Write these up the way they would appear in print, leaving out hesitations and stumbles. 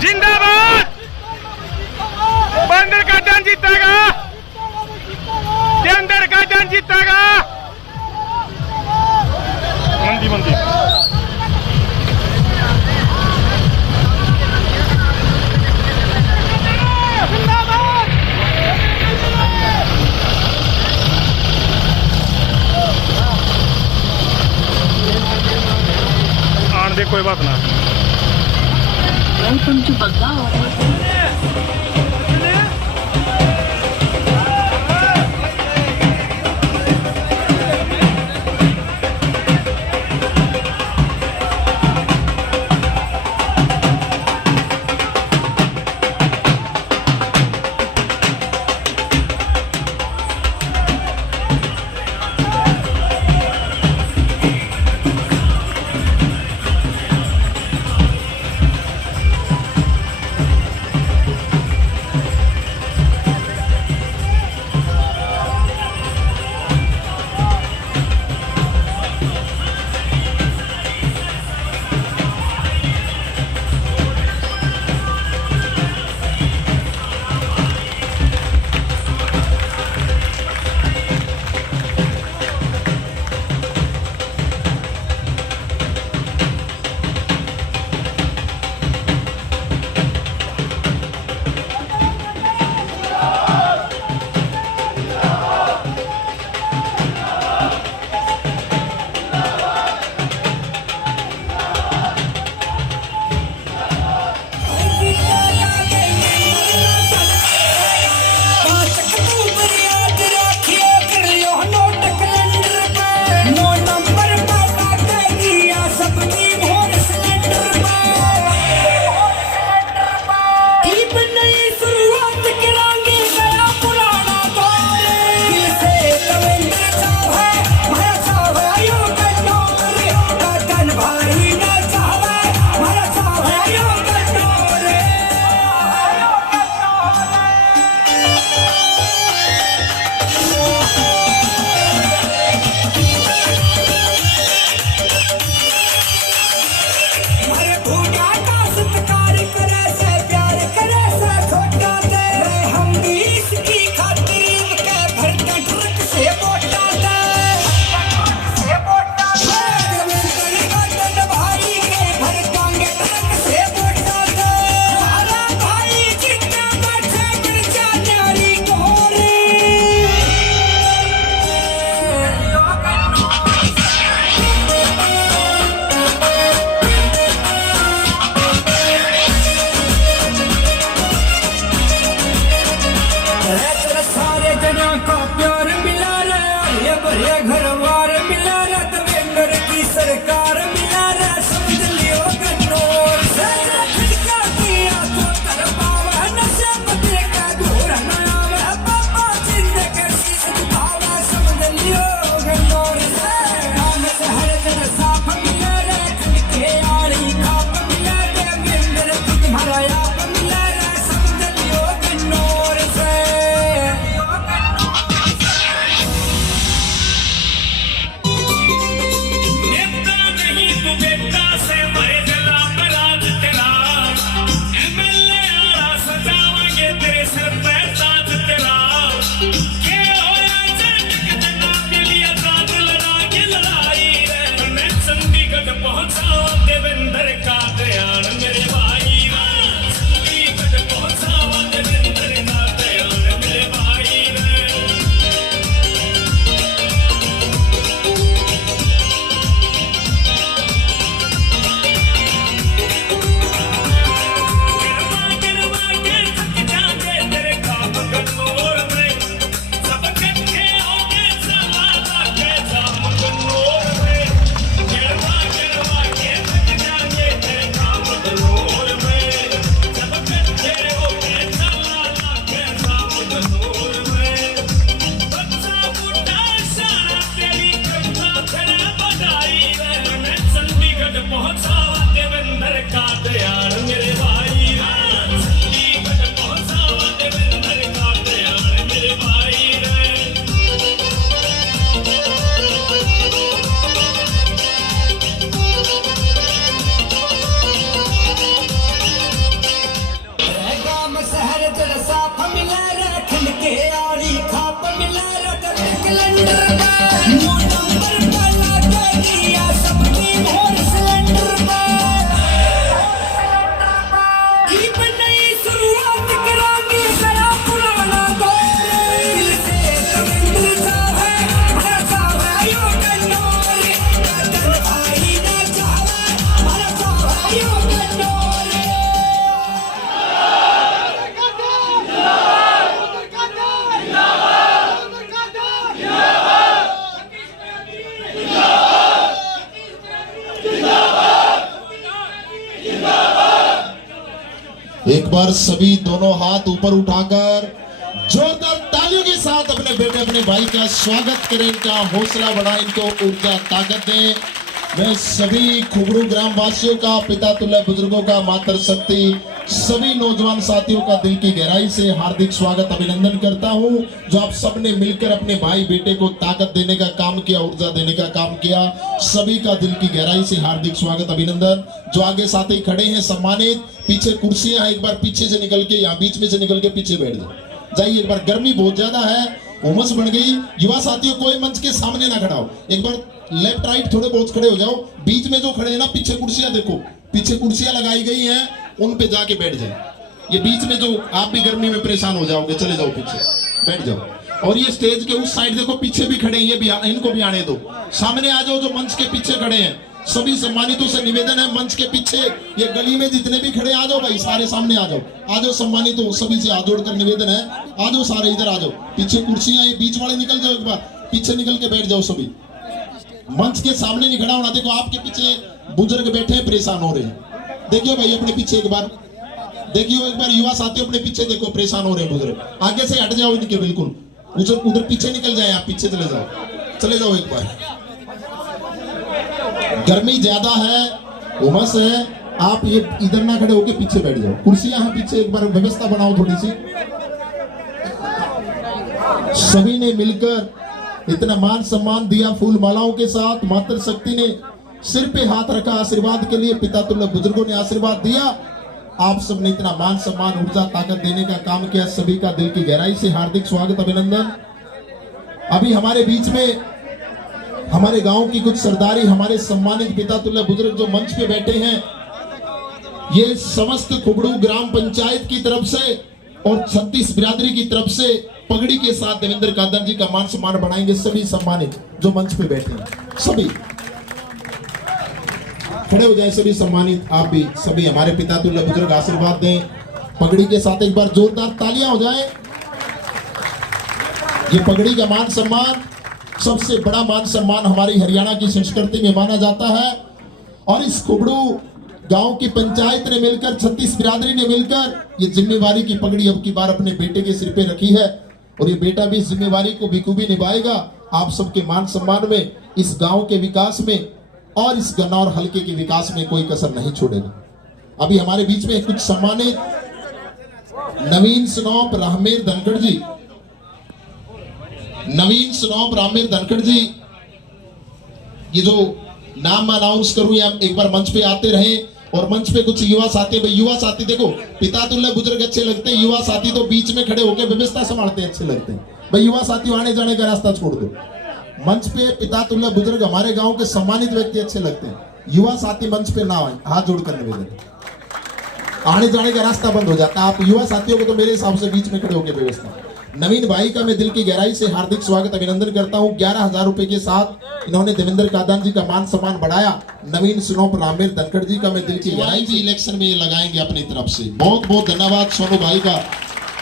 जिंदाबाद। बंदर का जन जीतेगा, बंदर का जन जीतेगा। मंदी मंदी आन दे, कोई बात ना। Welcome to Bangalore. एक बार सभी दोनों हाथ ऊपर उठाकर जोरदार तालियों के साथ अपने बेटे अपने भाई का स्वागत करें, इनका हौसला बढ़ाएं, इनको ऊर्जा ताकत दें। मैं सभी खुबरू ग्राम वासियों का, पिता तुल्य बुजुर्गों का, मातृ शक्ति सभी नौजवान साथियों का दिल की गहराई से हार्दिक स्वागत अभिनंदन करता हूं, जो आप सबने मिलकर अपने भाई बेटे को ताकत देने का काम किया, ऊर्जा देने का काम किया। सभी का दिल की गहराई से हार्दिक स्वागत अभिनंदन। जो आगे साथी खड़े हैं सम्मानित, पीछे कुर्सियां, एक बार पीछे से निकल के, यहाँ बीच में से निकल के पीछे बैठ जाइए। एक बार गर्मी बहुत ज्यादा है, उमस बढ़ गई। युवा साथियों कोई मंच के सामने ना खड़ा हो, एक बार लेफ्ट राइट थोड़े बहुत खड़े हो जाओ। बीच में जो खड़े हैं ना, पीछे कुर्सियां देखो, पीछे कुर्सियां लगाई गई हैं, उन पे जाके बैठ जाए। ये बीच में जो आप भी गर्मी में परेशान हो जाओगे, चले जाओ पीछे बैठ जाओ। और ये स्टेज के उस साइड देखो, पीछे भी खड़े हैं, ये भी इनको भी आने दो। सामने आ जाओ, जो मंच के पीछे खड़े हैं। सभी सम्मानितों से निवेदन है, मंच के पीछे ये गली में जितने भी खड़े, आ जाओ भाई, सारे सामने आ जाओ सम्मानितों, सभी से हाथ जोड़कर निवेदन है, आ जाओ सारे, इधर आ जाओ। पीछे कुर्सियां, ये बीच वाले निकल जाओ, एक बार पीछे निकल के बैठ जाओ सभी। मंच के सामने नहीं खड़ा होना। देखो आपके पीछे बुजुर्ग बैठे हैं, परेशान हो रहे हैं। देखियो भाई अपने पीछे एक बार देखियो, एक बार युवा साथियों अपने पीछे देखो, परेशान हो रहे हैं बुजुर्ग। आगे से हट जाओ इनके, बिल्कुल उधर पीछे निकल जाए, आप पीछे चले जाओ एक बार। गर्मी ज्यादा है, उमस है, आप ये इधर ना खड़े होके पीछे बैठ जाओ। कुर्सियां हैं पीछे, एक बार व्यवस्था बनाओ थोड़ी सी। सभी ने मिलकर इतना मान सम्मान दिया, फूल मालाओं के साथ। मातृ शक्ति ने सिर पे हाथ रखा आशीर्वाद के लिए, पिता तुल्य बुजुर्गों ने आशीर्वाद दिया। आप सबने इतना मान सम्मान, ऊर्जा, ताकत देने का काम किया। सभी का दिल की गहराई से हार्दिक स्वागत अभिनंदन। अभी हमारे बीच में हमारे गांव की कुछ सरदारी, हमारे सम्मानित पिता तुल्य बुजुर्ग जो मंच पे बैठे हैं, ये समस्त खुबड़ू ग्राम पंचायत की तरफ से और 36 बिरादरी की तरफ से पगड़ी के साथ देवेंद्र कादर जी का मान सम्मान बढ़ाएंगे। सभी सम्मानित जो मंच पे बैठे हैं, सभी खड़े हो जाए। सभी सम्मानित, आप भी सभी हमारे पिता तुल्य बुजुर्ग आशीर्वाद दें पगड़ी के साथ। एक बार जोरदार तालियां हो जाए। ये पगड़ी का मान सम्मान सबसे बड़ा मान सम्मान हमारी हरियाणा की संस्कृति में माना जाता है। और इस खुबड़ू गांव की पंचायत ने मिलकर, 36 बिरादरी ने मिलकर ये जिम्मेवारी की पगड़ी अब की बार अपने बेटे के सिर पे रखी है। और ये बेटा भी इस जिम्मेवारी को बखूबी निभाएगा। आप सबके मान सम्मान में, इस गांव के विकास में और इस गन्नौर हलके के विकास में कोई कसर नहीं छोड़ेगा। अभी हमारे बीच में कुछ सम्मानित नवीन स्नोप राहमेर धनखड़ जी, नवीन स्नोप राहमेर धनखड़ जी, ये जो नाम अनाउंस करूं या एक बार मंच पे आते रहे। और मंच पे कुछ युवा साथी, भाई युवा साथी देखो, पिता तुल्य बुजुर्ग अच्छे लगते हैं, युवा साथी तो बीच में खड़े होकर व्यवस्था संभालते हैं, अच्छे लगते हैं। भाई युवा साथी आने जाने का रास्ता छोड़ दो। मंच पे पिता तुल्य बुजुर्ग, हमारे गांव के सम्मानित व्यक्ति अच्छे लगते हैं, युवा साथी मंच पे ना आए, हाथ जोड़कर निवेदन, आने जाने का रास्ता बंद हो जाता है। आप युवा साथियों को तो मेरे हिसाब से बीच में खड़े होकर व्यवस्था। नवीन भाई का मैं दिल की गहराई से हार्दिक स्वागत अभिनंदन करता हूं। 11,000 रुपए के साथ इन्होंने देवेंद्र कादान जी का मान सम्मान बढ़ाया। नवीन स्नोप राहमेर धनखड़ जी का मैं दिल की गहराई से इलेक्शन में ये लगाएंगे अपनी तरफ से। बहुत बहुत धन्यवाद सोनू भाई का,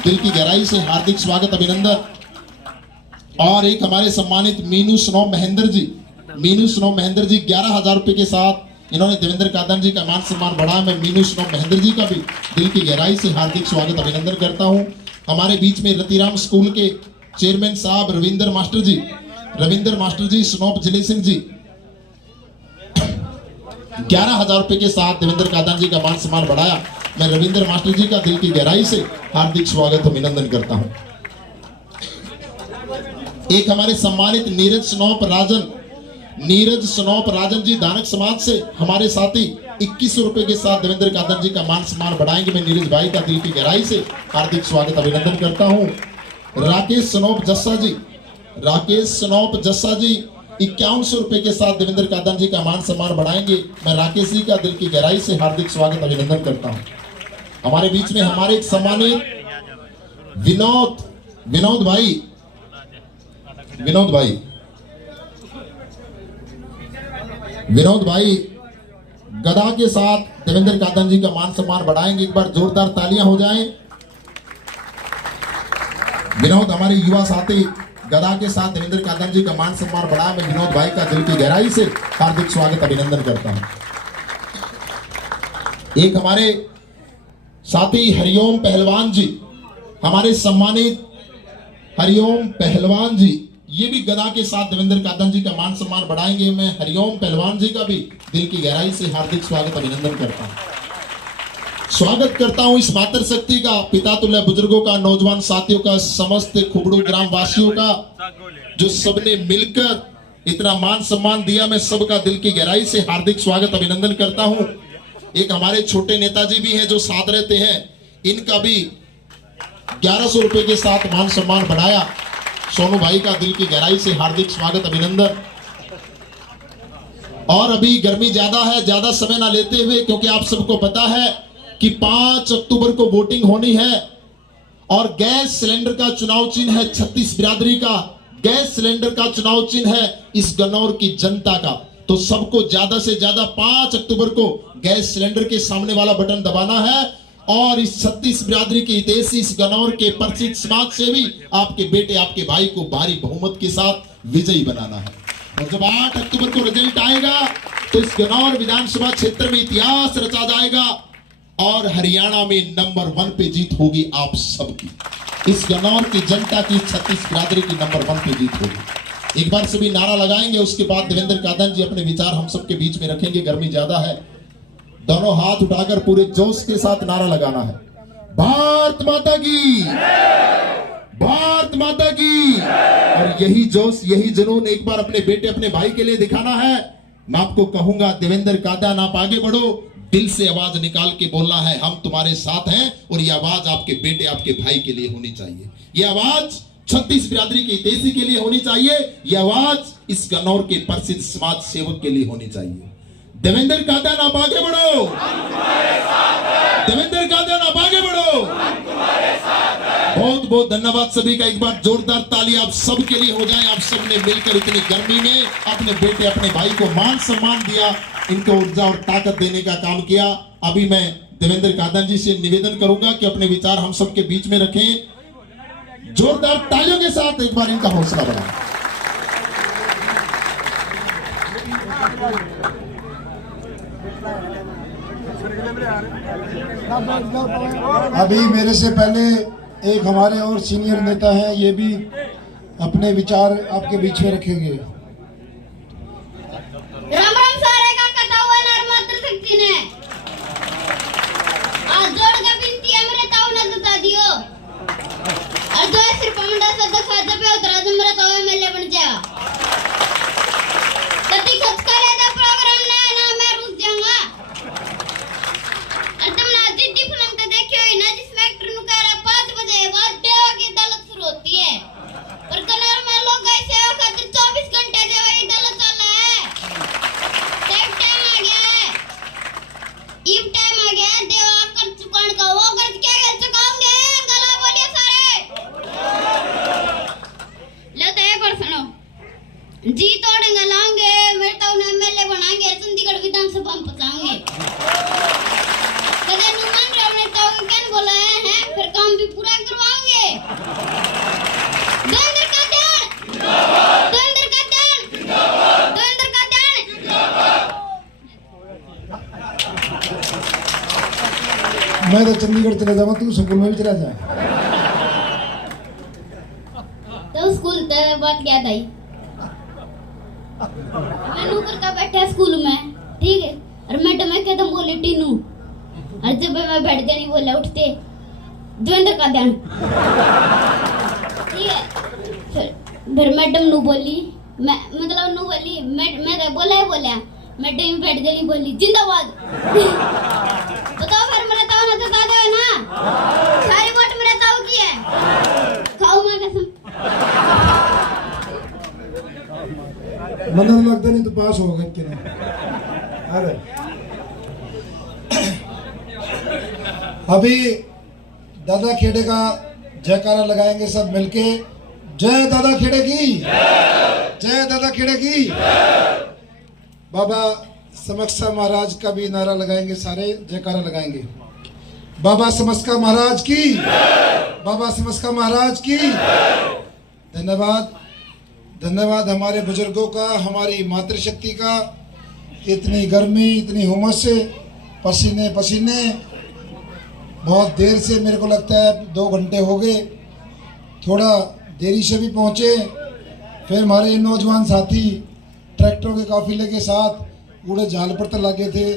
दिल की गहराई से हार्दिक स्वागत अभिनंदन। और एक हमारे सम्मानित मीनू स्नोप महेंद्र जी, मीनू स्नोप महेंद्र जी 11,000 रुपए के साथ इन्होंने देवेंद्र कादान जी का मान सम्मान बढ़ाया। मैं मीनू स्नोप महेंद्र जी का भी दिल की गहराई से हार्दिक स्वागत अभिनंदन करता हूँ। हमारे बीच में रतिराम स्कूल के चेयरमैन साहब रविंदर मास्टर जी स्नोप जिले सिंह जी 11,000 रुपए के साथ देवेंद्र कादान जी का मान सम्मान बढ़ाया। मैं रविंदर मास्टर जी का दिल की गहराई से हार्दिक स्वागत अभिनंदन करता हूं। एक हमारे सम्मानित नीरज स्नोप राजन जी दानक समाज से हमारे साथी 2100 रुपए के साथ देवेंद्र कादर जी का मान सम्मान बढ़ाएंगे। मैं नीरज भाई का दिल की गहराई से हार्दिक स्वागत अभिनंदन करता हूं। राकेश स्नोप जस्सा जी 5100 रुपए के साथ देवेंद्र कादर जी का मान सम्मान बढ़ाएंगे। मैं राकेश जी का दिल की गहराई से हार्दिक स्वागत अभिनंदन करता हूं। हमारे बीच में हमारे एक सम्मानित विनोद भाई गदा के साथ देवेंद्र कादन जी का मान सम्मान बढ़ाएंगे। एक बार जोरदार तालियां हो जाएं। विनोद हमारे युवा साथी गदा के साथ देवेंद्र कादन जी का मान सम्मान बढ़ाया। मैं विनोद भाई का दिल की गहराई से हार्दिक स्वागत अभिनंदन करता हूं। एक हमारे साथ ही हरिओम पहलवान जी, हमारे सम्मानित हरिओम पहलवान जी, ये भी गदा के साथ देवेंद्र कादन जी का मान सम्मान बढ़ाएंगे। मैं हरिओम पहलवान जी का भी दिल की गहराई से हार्दिक स्वागत अभिनंदन करता हूं। स्वागत करता हूं इस मातृशक्ति का, पिता तुल्य बुजुर्गों का, नौजवान साथियों का, समस्त खुबड़ू ग्राम वासियों का, जो सबने मिलकर इतना मान सम्मान दिया। मैं सबका दिल की गहराई से हार्दिक स्वागत अभिनंदन करता हूं। एक हमारे छोटे नेताजी भी हैं जो साथ रहते हैं, इनका भी 1100 रुपए के साथ मान सम्मान बढ़ाया। सोनू भाई का दिल की गहराई से हार्दिक स्वागत अभिनंदन। और अभी गर्मी ज्यादा है, ज्यादा समय ना लेते हुए, क्योंकि आप सबको पता है कि 5 अक्टूबर को वोटिंग होनी है और गैस सिलेंडर का चुनाव चिन्ह है। 36 बिरादरी का गैस सिलेंडर का चुनाव चिन्ह है इस गन्नौर की जनता का। तो सबको ज्यादा से ज्यादा 5 अक्टूबर को गैस सिलेंडर के सामने वाला बटन दबाना है और इस 36 बिरादरी के हितैषी, इस गन्नौर के परिचित समाज से भी आपके बेटे, आपके भाई को भारी बहुमत के साथ विजयी बनाना है। और जब 8 अक्टूबर को रिजल्ट आएगा तो इस गन्नौर विधानसभा क्षेत्र में इतिहास रचा जाएगा और हरियाणा में नंबर 1 पे जीत होगी आप सबकी। इस गन्नौर की जनता की 36 बिरादरी की नंबर 1 पे जीत होगी। एक बार सभी नारा लगाएंगे, उसके बाद देवेंद्र कादन जी अपने विचार हम सबके बीच में रखेंगे। गर्मी ज्यादा है, दोनों हाथ उठाकर पूरे जोश के साथ नारा लगाना है। भारत माता की, भारत माता की। और यही जोश, यही जुनून एक बार अपने बेटे, अपने भाई के लिए दिखाना है। मैं आपको कहूंगा देवेंद्र कादन, आप आगे बढ़ो, दिल से आवाज निकाल के बोलना है, हम तुम्हारे साथ हैं। और ये आवाज आपके बेटे, आपके भाई के लिए होनी चाहिए। ये आवाज 36 बिरादरी के हितैषी के लिए होनी चाहिए। ये आवाज इस गन्नौर के प्रसिद्ध समाज सेवक के लिए होनी चाहिए। देवेंद्र कादन, आप आगे बढ़ो। देवेंद्र कादन, आप आगे बढ़ो। बहुत बहुत धन्यवाद सभी का। एक बार जोरदार ताली आप सब के लिए हो जाए। आप सब ने मिलकर इतनी गर्मी में अपने बेटे, अपने भाई को मान सम्मान दिया, इनको ऊर्जा और ताकत देने का काम किया। अभी मैं देवेंद्र कादन जी से निवेदन करूंगा कि अपने विचार हम सबके बीच में रखें। जोरदार तालियों के साथ एक बार इनका हौसला बढ़ाएं। अभी मेरे से पहले एक हमारे और सीनियर नेता हैं, ये भी अपने विचार आपके बीच में रखेंगे। राम राम सारे का कथा हुआ नर मातृशक्ति ने आज जोड़ के बिनती है मेरे ताऊ ने बता दियो और जो सिर्फ मंडा सदस्य जब पे उतरा तो मेरा ताऊ एमएलए बन जाएगा। कति खर्च करेगा प्रोग्राम ना मैं रुक जाऊंगा। और तुम ना जिद्दी फिल्म तो देखियो ही ना, जिसमें एक्टर नु कह रहा 5 बजे बाद देवा की अदालत शुरू होती है, पर कनार में लोग ऐसे खातिर 24 घंटे देवा की अदालत चल रहा है। टाइम आ गया है, इव टाइम आ गया है, देवा कर चुकान का वो कर क्या कर चुकाओगे? गला बोलिए सारे। लो तो एक और सुनो, जी तोड़ेंगे लाएंगे, मेरे तो उन्हें एमएलए बनाएंगे, चंडीगढ़ विधानसभा में पहुंचाएंगे। कदे नुमान रवने तो क्या बोला है, फिर काम भी पूरा करवाएंगे। देवेंद्र कादन जिंदाबाद, देवेंद्र कादन जिंदाबाद, देवेंद्र कादन जिंदाबाद। मैं तो चंडीगढ़ चला जाऊंगा, तू स्कूल में भी चला जा। तो स्कूल ते बात क्या था? मैं ऊपर का बैठा स्कूल में, ठीक है, और मैडम मैं कहता बोली टीनू, और जब मैं बैठ गया नहीं बोला उठते देवेंद्र कादन, ठीक है। फिर मैडम नु बोली, मैं मतलब नु बोली, मैं बोला मैडम बैठ गई नहीं बोली जिंदाबाद। बताओ फिर मेरा ताऊ ना तो दादा है ना, सारी वोट मेरे ताऊ की है, खाओ मां कसम। मन लगता नहीं तो पास हो गए कि नहीं। अरे अभी दादा खेड़े का जयकारा लगाएंगे सब मिलके। जय दादा खेड़े की, जय दादा खेड़े की। बाबा समक्सा महाराज का भी नारा लगाएंगे, सारे जयकारा लगाएंगे। बाबा समक्सा महाराज की, बाबा समक्सा महाराज की। धन्यवाद, धन्यवाद हमारे बुजुर्गों का, हमारी मातृशक्ति का। इतनी गर्मी, इतनी उमस से पसीने पसीने बहुत देर से, मेरे को लगता है 2 घंटे हो गए, थोड़ा देरी से भी पहुँचे। फिर हमारे नौजवान साथी ट्रैक्टरों के काफिले के साथ उड़े झाल पर लगे थे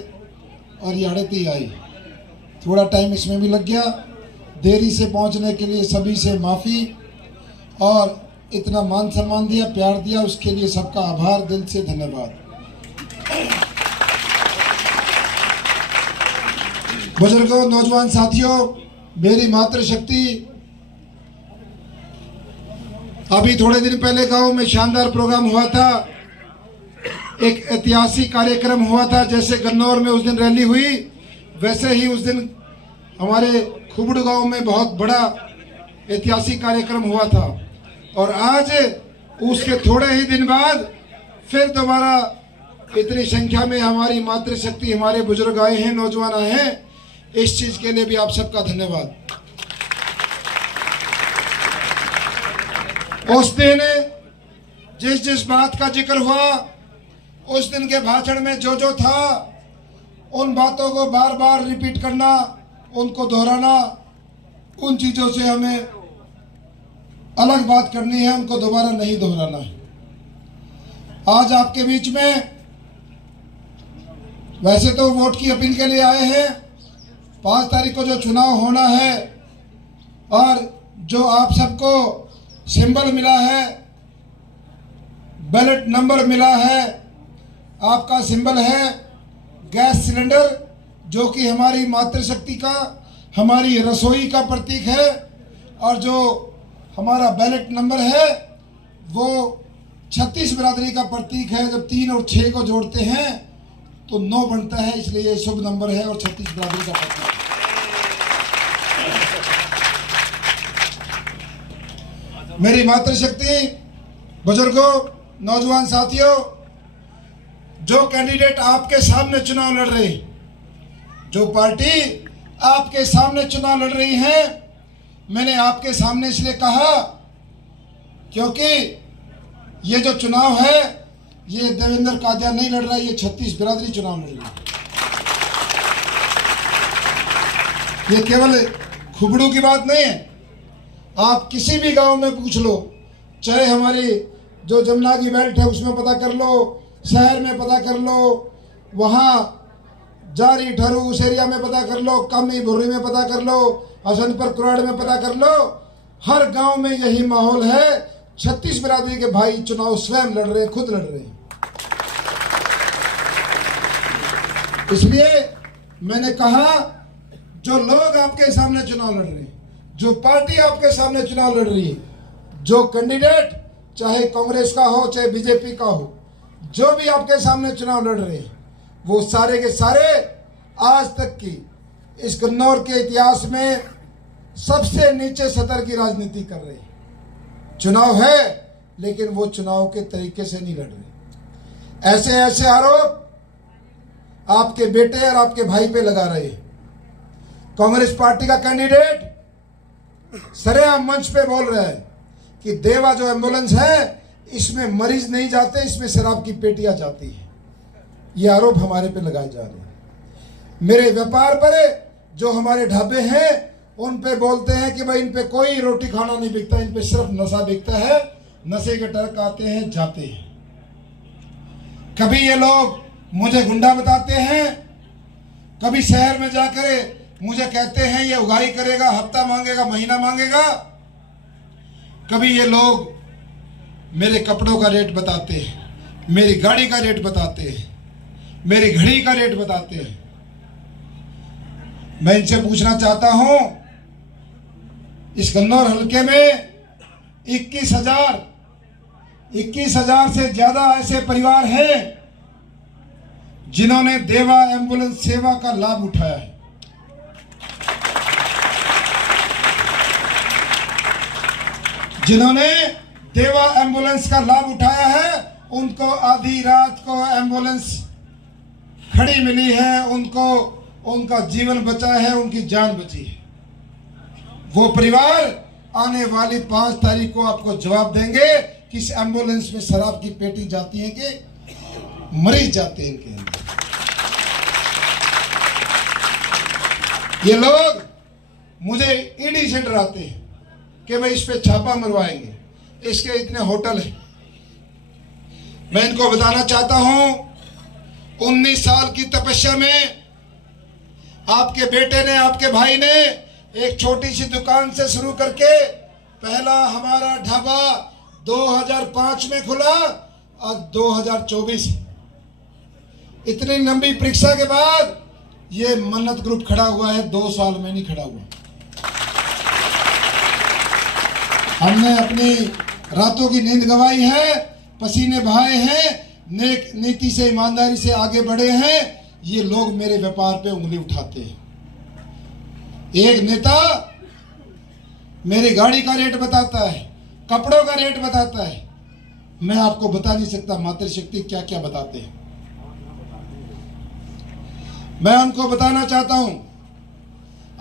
और ये आड़ती आई, थोड़ा टाइम इसमें भी लग गया। देरी से पहुंचने के लिए सभी से माफ़ी, और इतना मान सम्मान दिया, प्यार दिया, उसके लिए सबका आभार, दिल से धन्यवाद। बुजुर्गों, नौजवान साथियों, मेरी मातृशक्ति, अभी थोड़े दिन पहले गांव में शानदार प्रोग्राम हुआ था, एक ऐतिहासिक कार्यक्रम हुआ था। जैसे गन्नौर में उस दिन रैली हुई, वैसे ही उस दिन हमारे खुबड़ गांव में बहुत बड़ा ऐतिहासिक कार्यक्रम हुआ था। और आज उसके थोड़े ही दिन बाद फिर दोबारा इतनी संख्या में हमारी मातृशक्ति, हमारे बुजुर्ग आए हैं, नौजवान आए हैं। इस चीज के लिए भी आप सबका धन्यवाद। उस दिन जिस बात का जिक्र हुआ, उस दिन के भाषण में जो था, उन बातों को बार बार रिपीट करना, उनको दोहराना, उन चीजों से हमें अलग बात करनी है, उनको दोबारा नहीं दोहराना है। आज आपके बीच में वैसे तो वोट की अपील के लिए आए हैं। 5 तारीख को जो चुनाव होना है, और जो आप सबको सिंबल मिला है, बैलेट नंबर मिला है, आपका सिंबल है गैस सिलेंडर, जो कि हमारी मातृशक्ति का, हमारी रसोई का प्रतीक है। और जो हमारा बैलेट नंबर है वो 36 बिरादरी का प्रतीक है। जब 3 और 6 को जोड़ते हैं तो 9 बनता है, इसलिए ये शुभ नंबर है और 36 बिरादरी का प्रतीक है। मेरी मातृशक्ति, बुजुर्गों, नौजवान साथियों, जो कैंडिडेट आपके सामने चुनाव लड़ रहे, जो पार्टी आपके सामने चुनाव लड़ रही है, मैंने आपके सामने इसलिए कहा क्योंकि ये जो चुनाव है, ये देवेंद्र कादियान नहीं लड़ रहा, ये 36 बिरादरी चुनाव लड़ रही है। ये केवल खुबड़ू की बात नहीं है। आप किसी भी गांव में पूछ लो, चाहे हमारी जो जमुना की बेल्ट है उसमें पता कर लो, शहर में पता कर लो, वहाँ जारी ठरू उस एरिया में पता कर लो, कमी भुर्री में पता कर लो, हसनपुर कुराड़ में पता कर लो, हर गांव में यही माहौल है। 36 बिरादरी के भाई चुनाव स्वयं लड़ रहे हैं, खुद लड़ रहे हैं। इसलिए मैंने कहा, जो लोग आपके सामने चुनाव लड़ रहे हैं, जो पार्टी आपके सामने चुनाव लड़ रही है, जो कैंडिडेट चाहे कांग्रेस का हो चाहे बीजेपी का हो, जो भी आपके सामने चुनाव लड़ रहे हैं, वो सारे के सारे आज तक की इस गन्नौर के इतिहास में सबसे नीचे सतर की राजनीति कर रहे हैं। चुनाव है लेकिन वो चुनाव के तरीके से नहीं लड़ रहे। ऐसे ऐसे आरोप आपके बेटे और आपके भाई पे लगा रहे हैं। कांग्रेस पार्टी का कैंडिडेट सरेआम मंच पे बोल रहा है कि देवा जो एम्बुलेंस है, इसमें मरीज नहीं जाते, इसमें शराब की पेटियां जाती है। ये आरोप हमारे पे लगाए जा रहे हैं। मेरे व्यापार पर जो हमारे ढाबे हैं, उन पे बोलते हैं कि भाई इन पे कोई रोटी खाना नहीं बिकता, इन पे सिर्फ नशा बिकता है। नशे के ट्रक आते हैं, जाते हैं। कभी ये लोग मुझे गुंडा बताते हैं, कभी शहर में जाकर मुझे कहते हैं ये उगाही करेगा, हफ्ता मांगेगा, महीना मांगेगा। कभी ये लोग मेरे कपड़ों का रेट बताते हैं, मेरी गाड़ी का रेट बताते हैं, मेरी घड़ी का रेट बताते हैं। मैं इनसे पूछना चाहता हूं, इस गन्नौर हलके में 21,000 से ज्यादा ऐसे परिवार हैं जिन्होंने देवा एम्बुलेंस सेवा का लाभ उठाया है। जिन्होंने देवा एम्बुलेंस का लाभ उठाया है, उनको आधी रात को एम्बुलेंस खड़ी मिली है, उनको उनका जीवन बचा है, उनकी जान बची है। वो परिवार आने वाली 5 तारीख को आपको जवाब देंगे कि इस एम्बुलेंस में शराब की पेटी जाती है कि मरीज जाते हैं इनके अंदर। ये लोग मुझे ईडी से डराते हैं कि भाई इस पे छापा मरवाएंगे, इसके इतने होटल हैं। मैं इनको बताना चाहता हूं 19 साल की तपस्या में आपके बेटे ने, आपके भाई ने एक छोटी सी दुकान से शुरू करके पहला हमारा ढाबा 2005 में खुला और 2024 इतनी लंबी परीक्षा के बाद ये मन्नत ग्रुप खड़ा हुआ है। 2 साल में नहीं खड़ा हुआ। हमने अपनी रातों की नींद गंवाई है, पसीने बहाए हैं, नेक नीति से, ईमानदारी से आगे बढ़े हैं। ये लोग मेरे व्यापार पे उंगली उठाते हैं। एक नेता मेरी गाड़ी का रेट बताता है, कपड़ों का रेट बताता है, मैं आपको बता नहीं सकता मातृशक्ति क्या क्या बताते हैं। मैं उनको बताना चाहता हूं,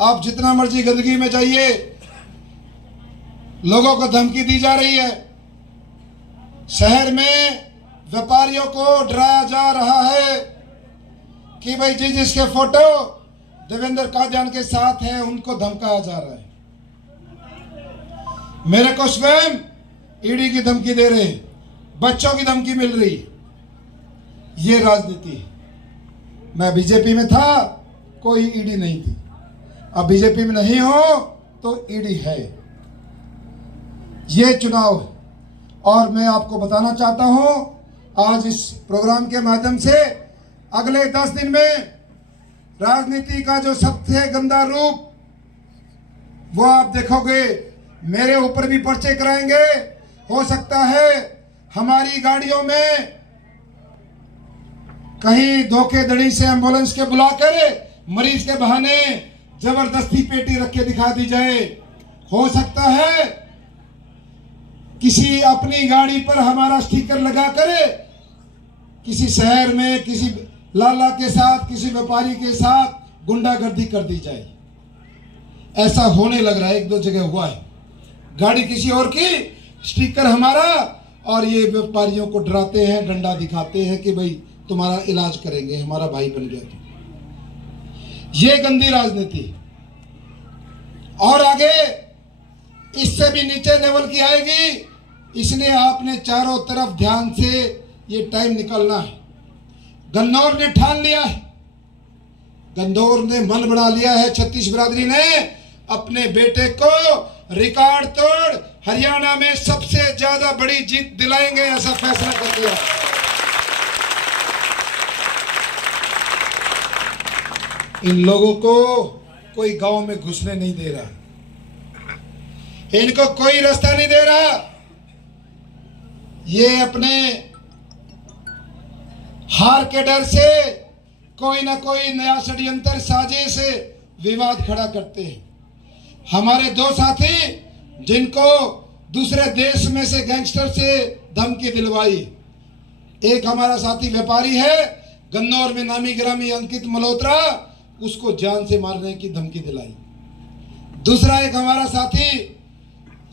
आप जितना मर्जी गंदगी में जाइए, लोगों को धमकी दी जा रही है। शहर में व्यापारियों को डराया जा रहा है कि भाई जिसके फोटो देवेंद्र कादियान के साथ है उनको धमकाया जा रहा है। मेरे को स्वयं ईडी की धमकी दे रहे हैं, बच्चों की धमकी मिल रही है। ये राजनीति है। मैं बीजेपी में था, कोई ईडी नहीं थी। अब बीजेपी में नहीं हो तो ईडी है। ये चुनाव है। और मैं आपको बताना चाहता हूं आज इस प्रोग्राम के माध्यम से, अगले 10 दिन में राजनीति का जो सबसे गंदा रूप वो आप देखोगे। मेरे ऊपर भी पर्चे कराएंगे। हो सकता है हमारी गाड़ियों में कहीं धोखेधड़ी से एम्बुलेंस के बुलाकर मरीज के बहाने जबरदस्ती पेटी रख के दिखा दी जाए। हो सकता है किसी अपनी गाड़ी पर हमारा स्टिकर लगाकर किसी शहर में किसी लाला के साथ, किसी व्यापारी के साथ गुंडागर्दी कर दी जाए। ऐसा होने लग रहा है, 1-2 जगह हुआ है। गाड़ी किसी और की, स्टिकर हमारा, और ये व्यापारियों को डराते हैं, डंडा दिखाते हैं कि भाई तुम्हारा इलाज करेंगे, हमारा भाई बन गया तो। ये गंदी राजनीति और आगे इससे भी नीचे लेवल की आएगी। इसलिए आपने चारों तरफ ध्यान से ये टाइम निकलना है। गन्नौर ने ठान लिया है, गन्नौर ने मन बना लिया है। छत्तीस बिरादरी ने अपने बेटे को रिकॉर्ड तोड़ हरियाणा में सबसे ज्यादा बड़ी जीत दिलाएंगे, ऐसा फैसला कर दिया। इन लोगों को कोई गांव में घुसने नहीं दे रहा, इनको कोई रास्ता नहीं दे रहा। ये अपने हार के डर से कोई ना कोई नया षड्यंत्र, साजिश, विवाद खड़ा करते हैं। हमारे 2 साथी जिनको दूसरे देश में से गैंगस्टर से धमकी दिलवाई, एक हमारा साथी व्यापारी है गन्नौर में, नामी गिरामी अंकित मल्होत्रा, उसको जान से मारने की धमकी दिलाई। दूसरा एक हमारा साथी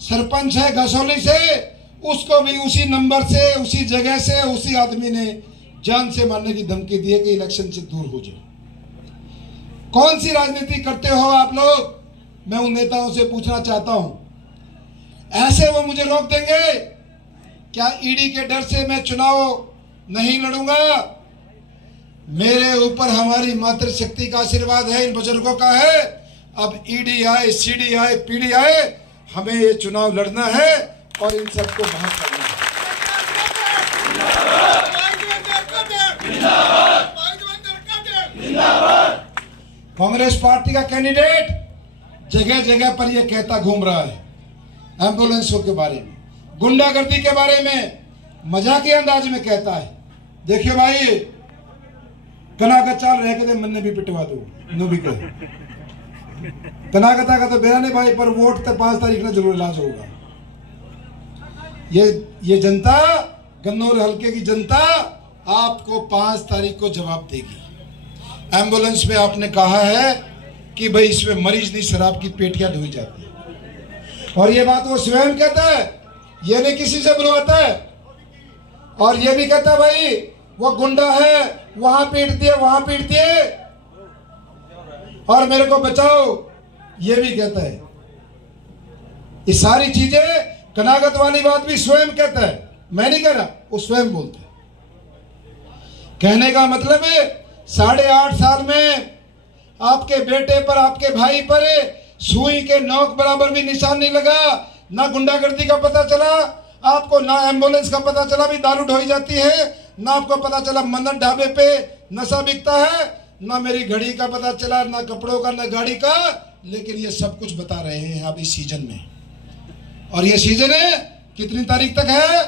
सरपंच है घसौली से, उसको भी उसी नंबर से, उसी जगह से, उसी आदमी ने जान से मारने की धमकी दी है कि इलेक्शन से दूर हो जाए। कौन सी राजनीति करते हो आप लोग? मैं उन नेताओं से पूछना चाहता हूं, ऐसे वो मुझे रोक देंगे क्या? ईडी के डर से मैं चुनाव नहीं लड़ूंगा। मेरे ऊपर हमारी मातृशक्ति का आशीर्वाद है, इन बुजुर्गों का है। अब ईडी आए, सीडी आए, पीडी आए, हमें ये चुनाव लड़ना है और इन सबको बाहर करना है। कांग्रेस पार्टी का कैंडिडेट जगह जगह पर यह कहता घूम रहा है एम्बुलेंसों के बारे में, गुंडागर्दी के बारे में, मजाक के अंदाज में कहता है। देखिए भाई, कनाका चाल रह के मन ने भी पिटवा दो नो भी कह कनाकता का तो बेरा नहीं भाई, पर वोट तो 5 तारीख में जरूर इलाज होगा। ये जनता, गन्नौर हल्के की जनता आपको 5 तारीख को जवाब देगी। एम्बुलेंस में आपने कहा है कि भाई इसमें मरीज नहीं, शराब की पेटियां धोई जाती है, और ये बात वो स्वयं कहता है, ये नहीं किसी से बुलवाता है। और ये भी कहता है भाई वो गुंडा है, वहां पीट दिए, वहां पीट दिए और मेरे को बचाओ। ये भी कहता है। ये सारी चीजें कनागत वाली बात भी स्वयं कहता है, मैं नहीं कह रहा, वो स्वयं बोलता है। कहने का मतलब है 8.5 साल में आपके बेटे पर, आपके भाई पर सुई के नोक बराबर भी निशान नहीं लगा, ना गुंडागर्दी का पता चला आपको, ना एम्बुलेंस का पता चला भी दारू ढोई जाती है, ना आपको पता चला मन्नत ढाबे पे नशा बिकता है, ना मेरी घड़ी का पता चला, ना कपड़ों का, ना गाड़ी का। लेकिन ये सब कुछ बता रहे हैं अभी सीजन में। और ये सीजन है कितनी तारीख तक है?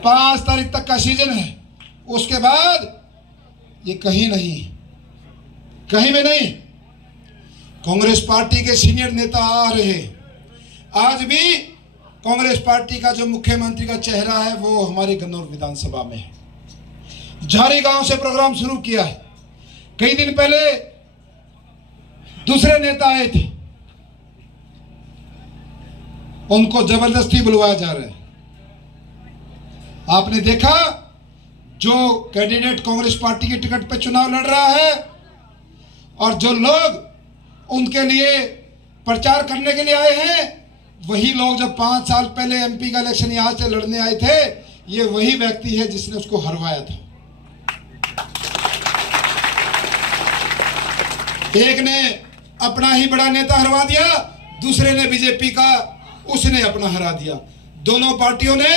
5 तारीख तक का सीजन है। उसके बाद ये कहीं नहीं, कहीं में नहीं। कांग्रेस पार्टी के सीनियर नेता आ रहे हैं। आज भी कांग्रेस पार्टी का जो मुख्यमंत्री का चेहरा है वो हमारे गन्नौर विधानसभा में है। झारी गांव से प्रोग्राम शुरू किया है। कई दिन पहले दूसरे नेता आए थे, उनको जबरदस्ती बुलवाया जा रहा है। आपने देखा जो कैंडिडेट कांग्रेस पार्टी की टिकट पर चुनाव लड़ रहा है और जो लोग उनके लिए प्रचार करने के लिए आए हैं, वही लोग जब 5 साल पहले एमपी का इलेक्शन यहां से लड़ने आए थे, ये वही व्यक्ति है जिसने उसको हरवाया था। एक ने अपना ही बड़ा नेता हरवा दिया, दूसरे ने बीजेपी का, उसने अपना हरा दिया। दोनों पार्टियों ने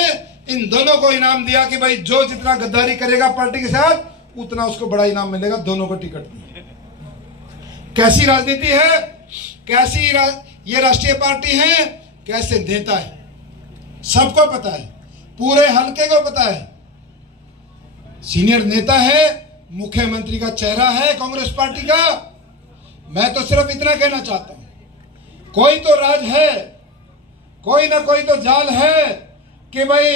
इन दोनों को इनाम दिया कि भाई जो जितना गद्दारी करेगा पार्टी के साथ उतना उसको बड़ा इनाम मिलेगा। दोनों को टिकट दिया। कैसी राजनीति है, कैसी ये राष्ट्रीय पार्टी है, कैसे नेता है, सबको पता है, पूरे हलके को पता है। सीनियर नेता है, मुख्यमंत्री का चेहरा है कांग्रेस पार्टी का। मैं तो सिर्फ इतना कहना चाहता हूं, कोई तो राज है, कोई ना कोई तो जाल है कि भाई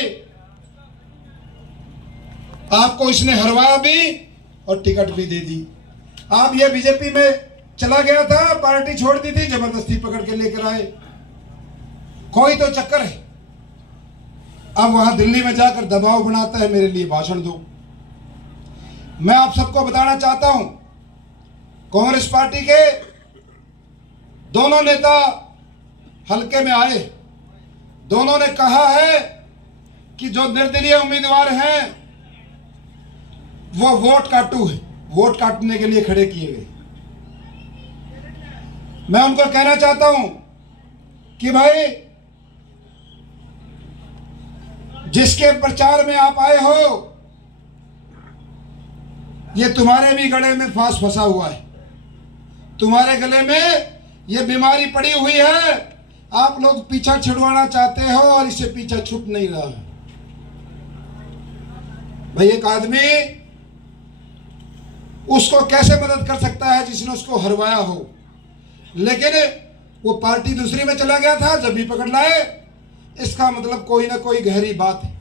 आपको इसने हरवाया भी और टिकट भी दे दी। आप ये बीजेपी में चला गया था, पार्टी छोड़ दी थी, जबरदस्ती पकड़ के लेकर आए। कोई तो चक्कर है। अब वहां दिल्ली में जाकर दबाव बनाता है मेरे लिए भाषण दो। मैं आप सबको बताना चाहता हूं, कांग्रेस पार्टी के दोनों नेता हलके में आए, दोनों ने कहा है कि जो निर्दलीय उम्मीदवार हैं वो वोट काटू है, वोट काटने के लिए खड़े किए गए। मैं उनको कहना चाहता हूं कि भाई जिसके प्रचार में आप आए हो, ये तुम्हारे भी गले में फांस फंसा हुआ है, तुम्हारे गले में ये बीमारी पड़ी हुई है। आप लोग पीछा छुड़वाना चाहते हो और इससे पीछा छूट नहीं रहा है। भाई एक आदमी उसको कैसे मदद कर सकता है जिसने उसको हरवाया हो, लेकिन वो पार्टी दूसरी में चला गया था, जब भी पकड़ लाए, इसका मतलब कोई ना कोई गहरी बात है।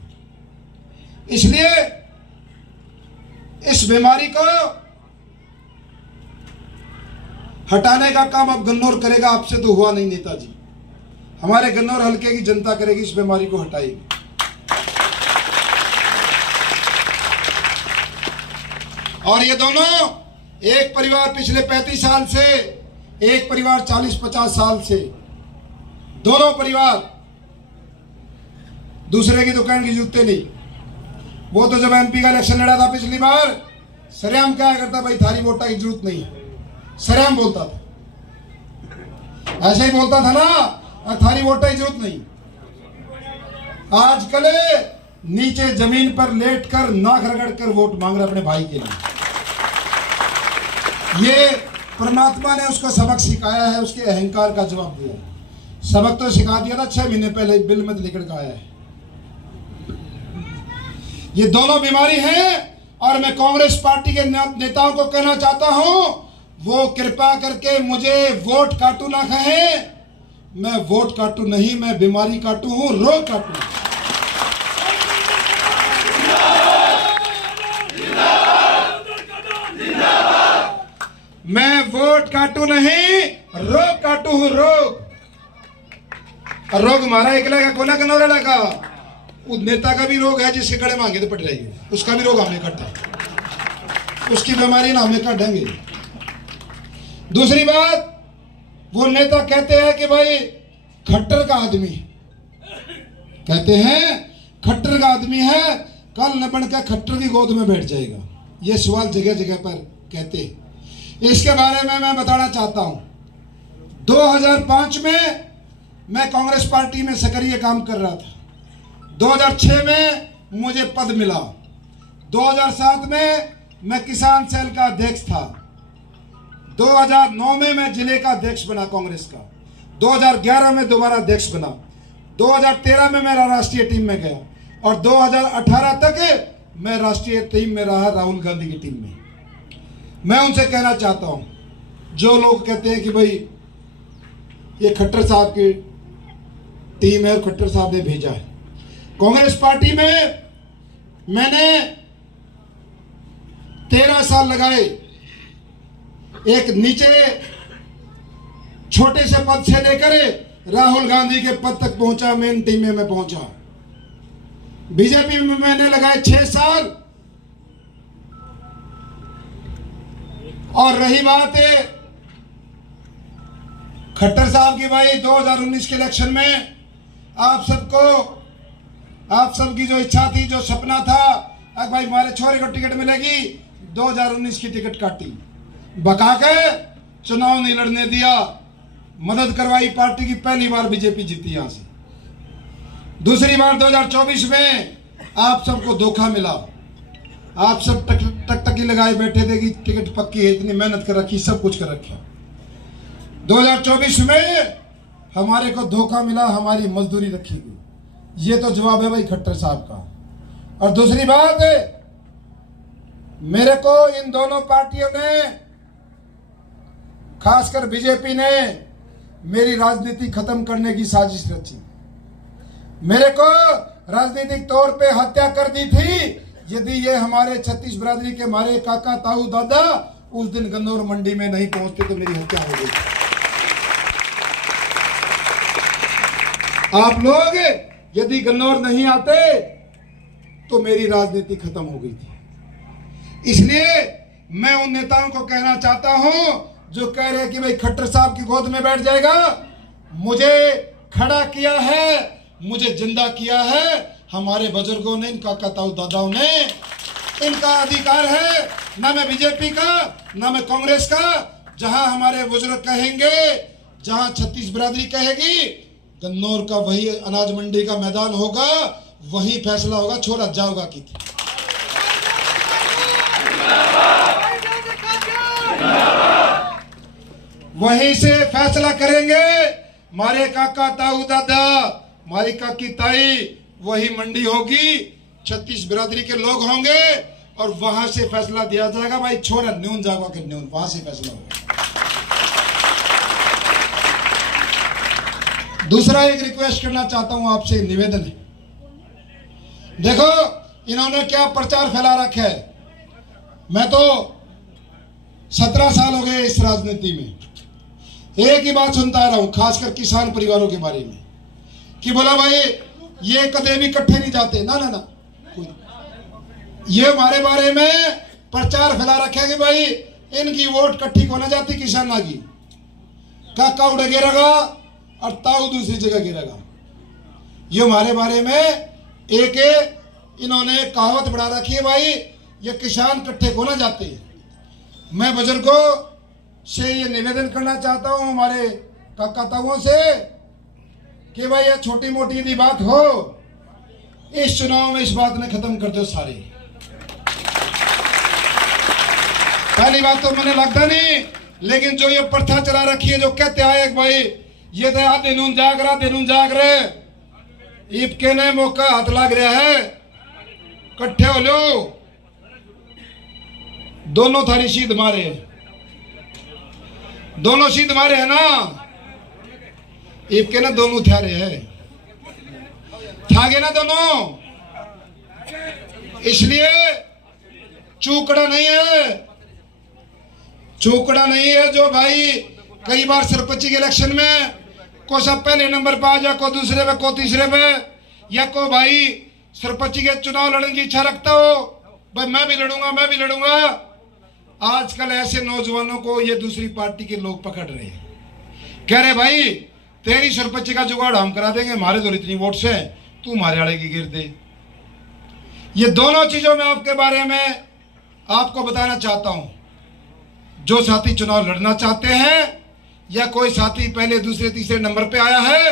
इसलिए इस बीमारी को हटाने का काम अब गन्नौर करेगा। आपसे तो हुआ नहीं नेताजी, हमारे गन्नौर हल्के की जनता करेगी, इस बीमारी को हटाएगी। और ये दोनों एक परिवार पिछले 35 साल से, एक परिवार 40-50 साल से, दोनों परिवार दूसरे की दुकान की जूते नहीं। वो तो जब एमपी का इलेक्शन लड़ा था पिछली बार, सरेआम क्या करता, भाई थारी वोटा की जरूरत नहीं, सरेआम बोलता था, ऐसे ही बोलता था ना, थारी वोटा की जरूरत नहीं। आजकल नीचे जमीन पर लेटकर नाक रगड़कर वोट मांग रहे अपने भाई के लिए। ये परमात्मा ने उसको सबक सिखाया है, उसके अहंकार का जवाब दिया। सबक तो सिखा दिया था 6 महीने पहले, बिल में लिख कर आया है। ये दोनों बीमारी हैं और मैं कांग्रेस पार्टी के नेताओं को कहना चाहता हूं, वो कृपा करके मुझे वोट काटू ना कहें। मैं वोट काटू नहीं, मैं बीमारी काटू हूं, रोग काटू। मैं वोट काटू नहीं, रोग काटू हूं, रोग। और रोग हमारा अकेला का कोना कनौरा का, उस नेता का भी रोग है जिसके गले मांगे तो पड़ जाएगी, उसका भी रोग हमें काटा, उसकी बीमारी ना हमें काटेंगे। दूसरी बात, वो नेता कहते हैं कि भाई खट्टर का आदमी, कहते हैं खट्टर का आदमी है, कल न बनकर खट्टर की गोद में बैठ जाएगा। ये सवाल जगह जगह पर कहते हैं। इसके बारे में मैं बताना चाहता हूं, 2005 में मैं कांग्रेस पार्टी में सक्रिय काम कर रहा था। 2006 में मुझे पद मिला। 2007 में मैं किसान सेल का अध्यक्ष था। 2009 में मैं जिले का अध्यक्ष बना कांग्रेस का। 2011 में दोबारा अध्यक्ष बना। 2013 में मेरा राष्ट्रीय टीम में गया और 2018 तक मैं राष्ट्रीय टीम में रहा, राहुल गांधी की टीम में। मैं उनसे कहना चाहता हूं, जो लोग कहते हैं कि भाई ये खट्टर साहब की टीम है और खट्टर साहब ने भेजा है, कांग्रेस पार्टी में मैंने 13 साल लगाए। एक नीचे छोटे से पद से लेकर राहुल गांधी के पद तक पहुंचा, मेन टीम में मैं पहुंचा। बीजेपी में मैंने लगाए 6 साल। और रही बात खट्टर साहब की, भाई 2019 के इलेक्शन में आप सबकी जो इच्छा थी, जो सपना था, अब भाई हमारे छोरे को टिकट मिलेगी, 2019 की टिकट काटी, बका के चुनाव नहीं लड़ने दिया, मदद करवाई पार्टी की। पहली बार बीजेपी जीती यहां से। दूसरी बार 2024 में आप सबको धोखा मिला। आप सब टकटकी लगाए बैठे थे कि टिकट पक्की है, इतनी मेहनत कर रखी, सब कुछ कर रखा। 2024 में हमारे को धोखा मिला, हमारी मजदूरी रखी गई। ये तो जवाब है भाई खट्टर साहब का। और दूसरी बात, मेरे को इन दोनों पार्टियों ने, खासकर बीजेपी ने, मेरी राजनीति खत्म करने की साजिश रची। मेरे को राजनीतिक तौर पे हत्या कर दी थी। यदि ये हमारे छत्तीस बिरादरी के हमारे काका, ताऊ, दादा उस दिन गन्नौर मंडी में नहीं पहुंचते तो मेरी हत्या हो गई। आप लोग यदि गन्नौर नहीं आते तो मेरी राजनीति खत्म हो गई थी। इसलिए मैं उन नेताओं को कहना चाहता हूं जो कह रहे हैं कि भाई खट्टर साहब की गोद में बैठ जाएगा। मुझे खड़ा किया है, मुझे जिंदा किया है हमारे बुजुर्गों ने, इनका ताऊ दादाओं ने। इनका अधिकार है, ना मैं बीजेपी का ना मैं कांग्रेस का। जहां हमारे बुजुर्ग कहेंगे, जहां छत्तीस बिरादरी कहेगी, गन्नौर का वही अनाज मंडी का मैदान होगा, वही फैसला होगा छोरा जाओगा की। वहीं से फैसला करेंगे हमारे काका, ताऊ, दादा, हमारी काकी, ताई, वही मंडी होगी, छत्तीस बिरादरी के लोग होंगे और वहां से फैसला दिया जाएगा भाई छोरा न्यून जाएगा कि न्यून, वहां से फैसला होगा। दूसरा एक रिक्वेस्ट करना चाहता हूं आपसे, निवेदन है। देखो इन्होंने क्या प्रचार फैला रखा है। मैं तो 17 साल हो गए इस राजनीति में, एक ही बात सुनता आ रहा हूं, खासकर किसान परिवारों के बारे में, कि बोला भाई ये कदे भी इकट्ठे नहीं जाते। ना ना ना, ये हमारे बारे में प्रचार फैला रखा है कि भाई इनकी वोट इकट्ठी को ना जाती किसाना की। काका उड़े गिरेगा और ताऊ दूसरी जगह गिरेगा। ये हमारे बारे में एक इन्होंने कहावत बढ़ा रखी है भाई, ये किसान इकट्ठे को ना जाते। मैं बुजुर्गों से ये निवेदन करना चाहता हूं, हमारे काका ताऊओं से, कि भाई ये छोटी मोटी यदि बात हो, इस चुनाव में इस बात ने खत्म कर दो सारी। पहली बात तो मैंने लगता नहीं, लेकिन जो ये प्रथा चला रखी है, जो कहते आए भाई ये तो आ दिनून जाग रहे, ईप के ने मौका हाथ लग रहा है, कट्ठे हो लो, दोनों थारी शीद मारे, दोनों शीद मारे है ना, ईप के ना दोनों थारे है, थागे ना दोनों। इसलिए चूकड़ा नहीं है जो भाई कई बार सरपंच के इलेक्शन में को सब पहले नंबर पर आ जा, को दूसरे पे, को तीसरे पे, या को भाई सरपंच के चुनाव लड़ने की इच्छा रखता हो, भाई मैं भी लड़ूंगा। आजकल ऐसे नौजवानों को ये दूसरी पार्टी के लोग पकड़ रहे हैं। कह रहे भाई तेरी सरपंच का जुगाड़ हम करा देंगे, हमारे तो इतनी वोट से तू हमारे वाले की गिर दे। ये दोनों चीजों में आपके बारे में आपको बताना चाहता हूं। जो साथी चुनाव लड़ना चाहते हैं या कोई साथी पहले दूसरे तीसरे नंबर पे आया है,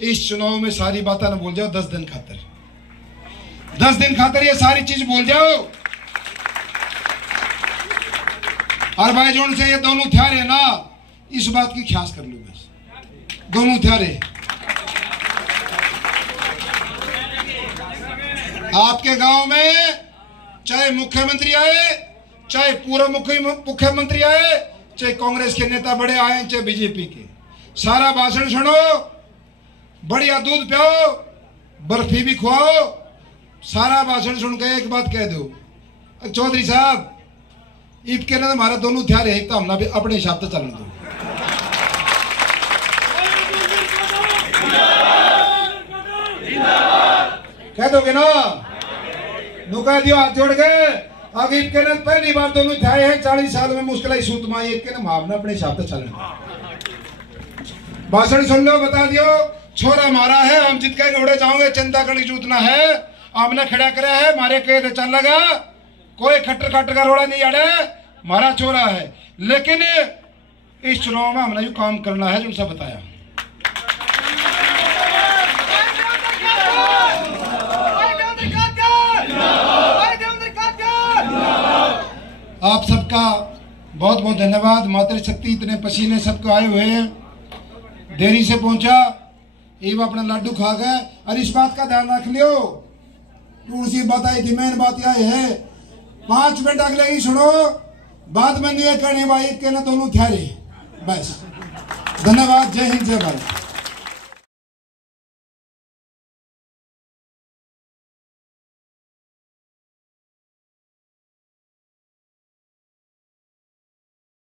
इस चुनाव में सारी बातें न भूल जाओ। 10 दिन खातर, 10 दिन खातर ये सारी चीज भूल जाओ। और भाई जोन से ये दोनों हथियार ना, इस बात की ख्यास कर लो बस, दोनों हथियार आपके गांव में चाहे मुख्यमंत्री आए, चाहे पूर्व मुख्यमंत्री आए, चाहे कांग्रेस के नेता बड़े आए, चाहे बीजेपी के, सारा भाषण सुनो, बढ़िया दूध पियो, बर्फी भी खुआओ, सारा भाषण सुन के एक बात कह दो, चौधरी साहब ईद के ना हमारा दोनों हथियार है, तो हमने भी अपने हिसाब से चलने दो। कह दोगे ना? नु कह दियो हाथ जोड़ के। अब ईद के ना पहली बार दोनों हथियार है, 40 साल में मुश्किल ही सूत माई ईद के ना हमने अपने हिसाब से चलने दो। भाषण सुन लो, बता दियो छोरा हमारा है, हम जित के घोड़े जाओगे, चिंता करने जूतना है, हमने खड़ा करे है, हमारे कहे तो चल लगा, कोई खट्टर खट्टर का रोड़ा नहीं अड़े, हमारा छोरा है। लेकिन इस चुनाव में हमने जो काम करना है, जो उनसे बताया, आप सबका बहुत बहुत धन्यवाद। मातृशक्ति इतने पसीने सबको आए हुए हैं, देरी से पहुंचा, एवं अपना लड्डू खा गए। और इस बात का ध्यान रख लियो, उसी बताई थी मेन बात यह है, 5 मिनट अगले ही सुनो, बाद में नहीं करने भाई के ना दोनों हथियारे बस। धन्यवाद। जय हिंद, जय भारत।